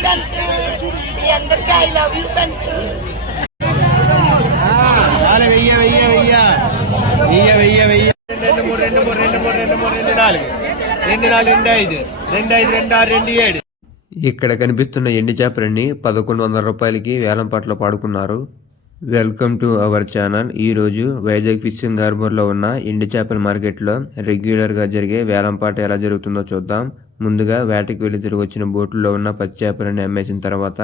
Friends మీ అందరికీ I love you friends రెండు మూడు రెండు మూడు రెండు మూడు రెండు మూడు రెండు నాలుగు రెండు నాలుగు రెండు ఐదు రెండు ఐదు రెండు ఆరు రెండు ఏడు ఇక్కడ కనిపిస్తున్న ఎండి చేపలన్నీ పదకొండు వందల రూపాయలకి వేలంపాటలో పాడుకున్నారు. వెల్కమ్ టు అవర్ ఛానల్ ఈరోజు వైజాగ్ ఫిషింగ్ హార్బర్లో ఉన్న ఎండి చేపల మార్కెట్లో రెగ్యులర్గా జరిగే వేలంపాట ఎలా జరుగుతుందో చూద్దాం. ముందుగా వేటకి వెళ్ళి తిరిగి వచ్చిన బోట్లలో ఉన్న పచ్చి చేపలని అమ్మేసిన తర్వాత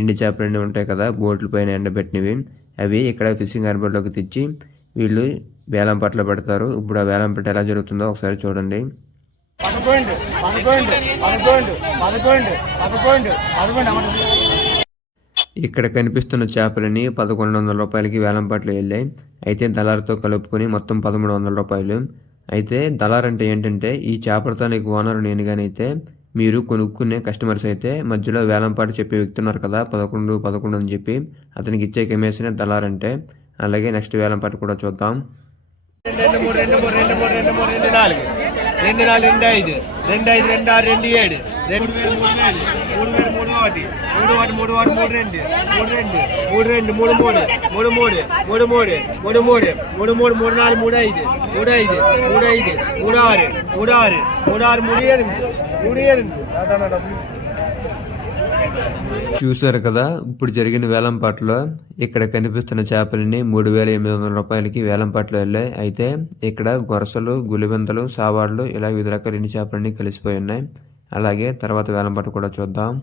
ఎండి చేపలన్నీ ఉంటాయి కదా బోట్ల పైన ఎండబెట్టినవి. అవి ఇక్కడ ఫిషింగ్ హార్బర్లోకి తెచ్చి వీళ్ళు వేలం పాటలో పెడతారు. ఇప్పుడు ఆ వేలం పాట ఎలా జరుగుతుందో ఒకసారి చూడండి. పదకొండు పదకొండు పదకొండు పదకొండు పదకొండు పదకొండు అమ్మ. ఇక్కడ కనిపిస్తున్న చేపలని పదకొండు వందల రూపాయలకి వేలంపాట్లు వెళ్ళాయి. అయితే దళారుతో కలుపుకొని మొత్తం పదమూడు వందల రూపాయలు. అయితే దళార్ అంటే ఏంటంటే ఈ చేపలతానికి ఓనర్ నేను కానీ అయితే మీరు కొనుక్కునే కస్టమర్స్ అయితే మధ్యలో వేలంపాట చెప్పే వ్యక్తి ఉన్నారు కదా పదకొండు పదకొండు అని చెప్పి అతనికి ఇచ్చే కమిషన్ దళార్ అంటే అలాగే నెక్స్ట్ వేలంపాట కూడా చూద్దాం. రెండు మూడు రెండు మూడు రెండు మూడు రెండు మూడు రెండు నాలుగు. రెండు నాలుగు రెండు ఐదు. రెండు ఐదు రెండు ఆరు రెండు ఏడు. రెండు వేలు మూడు వేలు మూడు వేలు మూడు ఒకటి. మూడు ఒకటి మూడు ఒకటి మూడు రెండు. మూడు రెండు. మూడు రెండు మూడు మూడు. మూడు మూడు. మూడు మూడు. మూడు మూడు. మూడు మూడు మూడు నాలుగు మూడు ఐదు. మూడు ఐదు. మూడు ఐదు. మూడు ఆరు. మూడు ఆరు. మూడు ఆరు మూడు ఎనిమిది. మూడు ఎనిమిది. చూశారు కదా ఇప్పుడు జరిగిన వేలంపాట్లో ఇక్కడ కనిపిస్తున్న చేపలని మూడు వేల ఎనిమిది వందల రూపాయలకి వేలంపాటలో వెళ్ళాయి. అయితే ఇక్కడ గొరసలు గులిబెంతలు సావాళ్ళు ఇలా వివిధ రకాల చేపలన్నీ కలిసిపోయి ఉన్నాయి. అలాగే తర్వాత వేలంపాట కూడా చూద్దాం.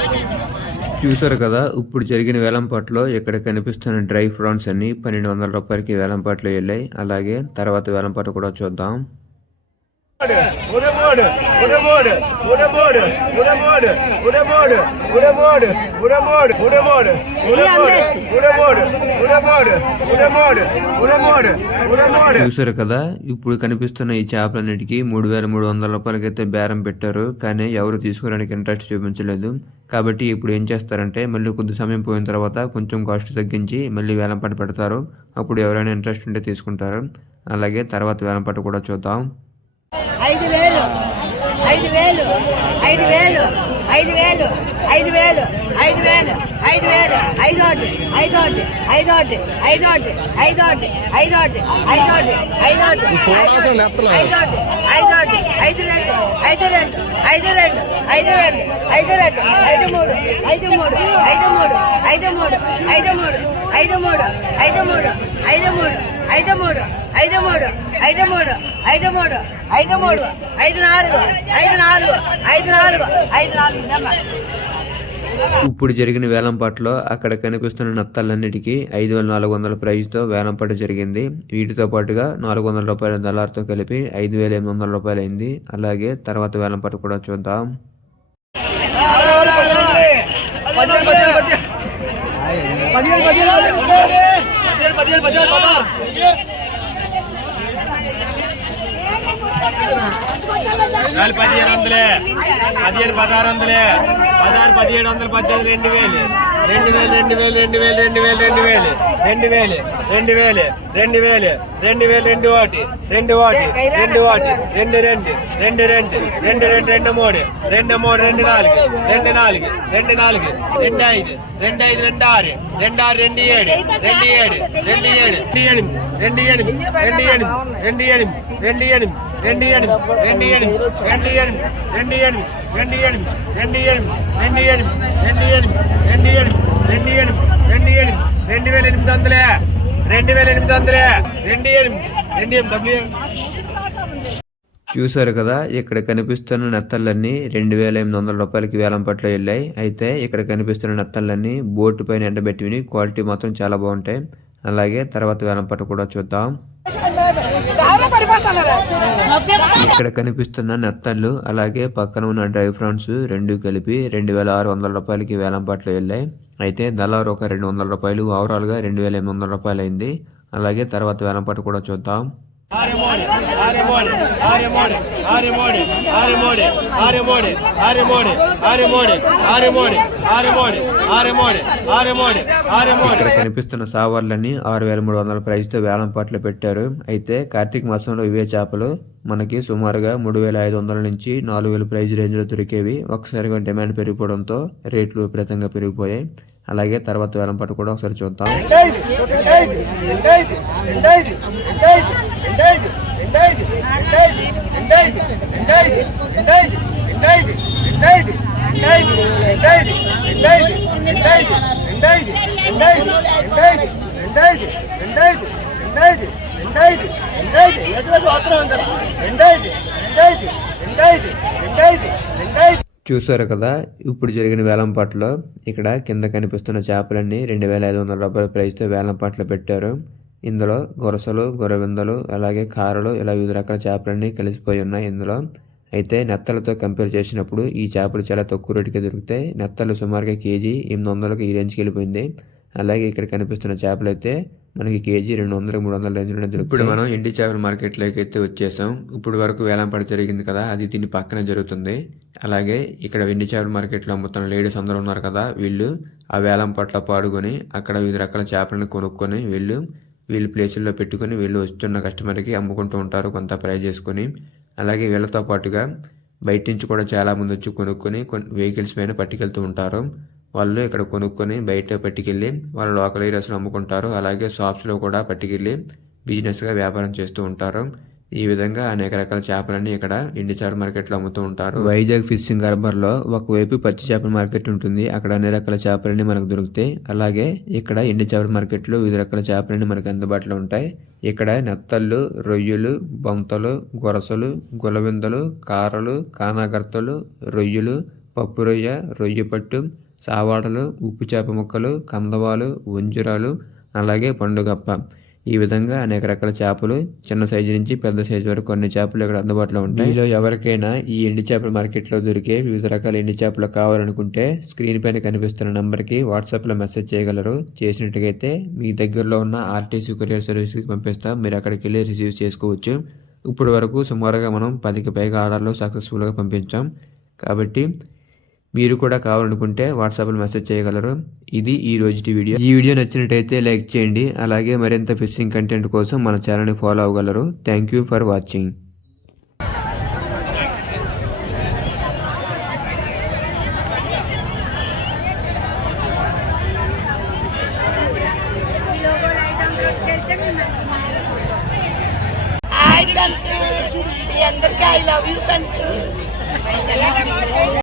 చూసారు కదా ఇప్పుడు జరిగిన వేలంపాట్లో ఇక్కడ కనిపిస్తున్న డ్రై ఫ్రాన్స్ అన్ని పన్నెండు వందల రూపాయలకి వేలంపాట్లు వెళ్ళాయి. అలాగే తర్వాత వేలంపాట కూడా చూద్దాం. చూసారు కదా ఇప్పుడు కనిపిస్తున్న ఈ చేపలన్నిటికీ మూడు వేల మూడు వందల రూపాయలకైతే బేరం పెట్టారు. కానీ ఎవరు తీసుకోవడానికి ఇంట్రెస్ట్ చూపించలేదు. కాబట్టి ఇప్పుడు ఏం చేస్తారంటే మళ్ళీ కొద్ది సమయం పోయిన తర్వాత కొంచెం కాస్ట్ తగ్గించి మళ్ళీ వేలంపాట పెడతారు. అప్పుడు ఎవరైనా ఇంట్రెస్ట్ ఉంటే తీసుకుంటారు. అలాగే తర్వాత వేలంపాట కూడా చూద్దాం. ఐదు వేలు ఐదు వేలు ఐదు వేలు ఐదు వేలు ఐదు వేలు ఐదు వేలు ఐదు ఐదోటి ఐదోటి ఐదోటి ఐదోటి ఐదోటి ఐదోటి ఐదోటి ఐదోటి ఐదోటి ఐదోటి ఐదు రెండు ఐదు రెండు ఐదు రెండు ఐదు రెండు ఐదు రెండు ఐదు మూడు ఐదు మూడు ఐదు మూడు ఐదు మూడు ఐదు మూడు ఐదు మూడు ఐదు మూడు ఐదు మూడు ఐదు మూడు ఐదు మూడు ఐదు మూడు ఐదు మూడు ఐదు మూడు ఐదు నాలుగు ఐదు నాలుగు ఐదు నాలుగు ఐదు నాలుగు నెంబర్ ఇప్పుడు జరిగిన వేలంపాటలో అక్కడ కనిపిస్తున్న నత్తలన్నిటికీ ఐదు వేల నాలుగు వందల ప్రైజ్తో వేలంపాట జరిగింది వీటితో పాటుగా నాలుగు వందల రూపాయల దళార్తో కలిపి ఐదు వేల ఎనిమిది వందల రూపాయలు అయింది అలాగే తర్వాత వేలంపాట కూడా చూద్దాం నాలుగు పదిహేను వందలే పదిహేను పదహారు వందలే పదహారు పదిహేడు వందలు పద్దెనిమిది రెండు వేలు రెండు వేలు రెండు వేలు రెండు వేలు రెండు వేలు రెండు వేలు రెండు వేలు రెండు వేలు రెండు వేలు రెండు వేలు రెండు ఒకటి రెండు ఒకటి రెండు ఒకటి రెండు రెండు రెండు రెండు రెండు రెండు రెండు మూడు రెండు మూడు రెండు నాలుగు రెండు నాలుగు రెండు నాలుగు రెండు ఐదు రెండు ఐదు రెండు ఆరు రెండు ఆరు రెండు ఏడు రెండు ఏడు రెండు ఏడు రెండు ఎనిమిది రెండు ఎనిమిది రెండు ఎనిమిది రెండు ఎనిమిది రెండు ఎనిమిది రెండు ఎనిమిది రెండు ఎనిమిది రెండు ఎనిమిది రెండు ఎనిమిది రెండు ఎనిమిది రెండు ఎనిమిది రెండు ఎనిమిది రెండు ఎనిమిది రెండు ఎనిమిది రెండు ఎనిమిది రెండు ఎనిమిది రెండు వేల ఎనిమిది వందలే రెండు వేల ఎనిమిది వందలే రెండు ఎనిమిది రెండు ఎనిమిది డబ్బులు చూశారు కదా ఇక్కడ కనిపిస్తున్న నెత్తళ్ళన్నీ రెండు వేల ఎనిమిది వందల రూపాయలకి వేలం పట్ల వెళ్ళాయి అయితే ఇక్కడ కనిపిస్తున్న నెత్తళ్ళన్నీ బోటు పైన ఎండబెట్టివి క్వాలిటీ మాత్రం చాలా బాగుంటాయి అలాగే తర్వాత వేలం వేలంపాట కూడా చూద్దాం ఇక్కడ కనిపిస్తున్న నెత్తళ్ళు అలాగే పక్కన ఉన్న డ్రై ఫ్రూట్స్ రెండు కలిపి రెండు వేల ఆరు వందల రూపాయలకి వేలంపాట్లో వెళ్ళాయి. అయితే దళారు ఒక రెండు వందల రూపాయలు ఓవరాల్గా రెండు వేల ఎనిమిది వందల రూపాయలు అయింది అలాగే తర్వాత వేలంపాట కూడా చూద్దాం. ఇక్కడ కనిపిస్తున్న సావర్లన్నీ ఆరు వేల మూడు వందల ప్రైజ్తో వేలం పాటలు పెట్టారు అయితే కార్తీక మాసంలో ఇవే చేపలు మనకి సుమారుగా మూడు వేల ఐదు వందల నుంచి నాలుగు వేల ప్రైజ్ రేంజ్లో దొరికేవి ఒకసారిగా డిమాండ్ పెరిగిపోవడంతో రేట్లు విపరీతంగా పెరిగిపోయాయి అలాగే తర్వాత వేలం పాట కూడా ఒకసారి చూద్దాం చూసారు కదా ఇప్పుడు జరిగిన వేలంపాట్లో ఇక్కడ కింద కనిపిస్తున్న చేపలన్నీ రెండు వేల ఐదు వందల రూపాయల ప్రైస్తో వేలంపాట్లు పెట్టారు ఇందులో గొరసలు గొరవిందలు అలాగే కారలు ఇలా వివిధ రకాల చేపలన్నీ కలిసిపోయి ఉన్నాయి ఇందులో. అయితే నెత్తలతో కంపేర్ చేసినప్పుడు ఈ చేపలు చాలా తక్కువ రేటుకే దొరుకుతాయి. నెత్తలు సుమారుగా కేజీ ఎనిమిది వందలకు ఈ రేంజ్కి వెళ్ళిపోయింది. అలాగే ఇక్కడ కనిపిస్తున్న చేపలు అయితే మనకి కేజీ రెండు వందల మూడు వందల రేంజ్లోనే ఇప్పుడు మనం ఎండి చేపల మార్కెట్లోకి అయితే వచ్చేసాం. ఇప్పుడు వరకు వేలంపాట జరిగింది కదా అది దీని పక్కన జరుగుతుంది. అలాగే ఇక్కడ వెండి చేపల మార్కెట్లో అమ్ముతున్న లేడీస్ అందరూ ఉన్నారు కదా వీళ్ళు ఆ వేలంపాట్లో పాడుకొని అక్కడ వివిధ రకాల చేపలను కొనుక్కొని వీళ్ళు వీళ్ళు ప్లేసుల్లో పెట్టుకొని వీళ్ళు వస్తున్న కస్టమర్కి అమ్ముకుంటూ ఉంటారు కొంత ప్రై చేసుకొని. అలాగే వీళ్ళతో పాటుగా బయట నుంచి కూడా చాలా మంది వచ్చి కొనుక్కొని వెహికల్స్ పైన పట్టుకెళ్తూ ఉంటారు. వాళ్ళు ఇక్కడ కొనుక్కొని బయట పట్టుకెళ్ళి వాళ్ళ లోకల్ ఏరియాస్లో అమ్ముకుంటారు. అలాగే షాప్స్లో కూడా పట్టుకెళ్ళి బిజినెస్గా వ్యాపారం చేస్తూ ఉంటారు. ఈ విధంగా అనేక రకాల చేపలన్నీ ఇక్కడ ఎండి చేపల మార్కెట్లో అమ్ముతూ ఉంటారు. వైజాగ్ ఫిషింగ్ హార్బర్లో ఒకవైపు పచ్చి చేపల మార్కెట్ ఉంటుంది. అక్కడ అన్ని రకాల చేపలన్నీ మనకు దొరుకుతాయి. అలాగే ఇక్కడ ఎండి చేపల మార్కెట్లో వివిధ రకాల చేపలన్నీ మనకు అందుబాటులో ఉంటాయి. ఇక్కడ నెత్తళ్ళు రొయ్యలు బొంతలు గొరసలు గులవిందలు కారలు కానాగర్తలు రొయ్యలు పప్పు రొయ్య రొయ్య పట్టు సావాడలు ఉప్పు చేప ముక్కలు కందవాలు ఉంజురాలు అలాగే పండుగప్ప. ఈ విధంగా అనేక రకాల చేపలు చిన్న సైజు నుంచి పెద్ద సైజు వరకు కొన్ని చేపలు ఇక్కడ అందుబాటులో ఉంటాయి. మీలో ఎవరికైనా ఈ ఎండి చేపల మార్కెట్లో దొరికే వివిధ రకాల ఎండి చేపలు కావాలనుకుంటే స్క్రీన్ పైన కనిపిస్తున్న నంబర్కి వాట్సాప్లో మెసేజ్ చేయగలరు. చేసినట్టుగైతే మీ దగ్గరలో ఉన్న ఆర్టీసీ కొరియర్ సర్వీస్కి పంపిస్తాం. మీరు అక్కడికి వెళ్ళి రిసీవ్ చేసుకోవచ్చు. ఇప్పటి వరకు సుమారుగా మనం పదికి పైగా ఆర్డర్లు సక్సెస్ఫుల్గా పంపించాం. కాబట్టి మీరు కూడా కావాలనుకుంటే వాట్సాప్లో మెసేజ్ చేయగలరు. ఇది ఈ రోజుటి వీడియో. ఈ వీడియో నచ్చినట్టయితే లైక్ చేయండి. అలాగే మరింత ఫిషింగ్ కంటెంట్ కోసం మన ఛానల్ని follow అవ్వగలరు. Thank you for watching I love you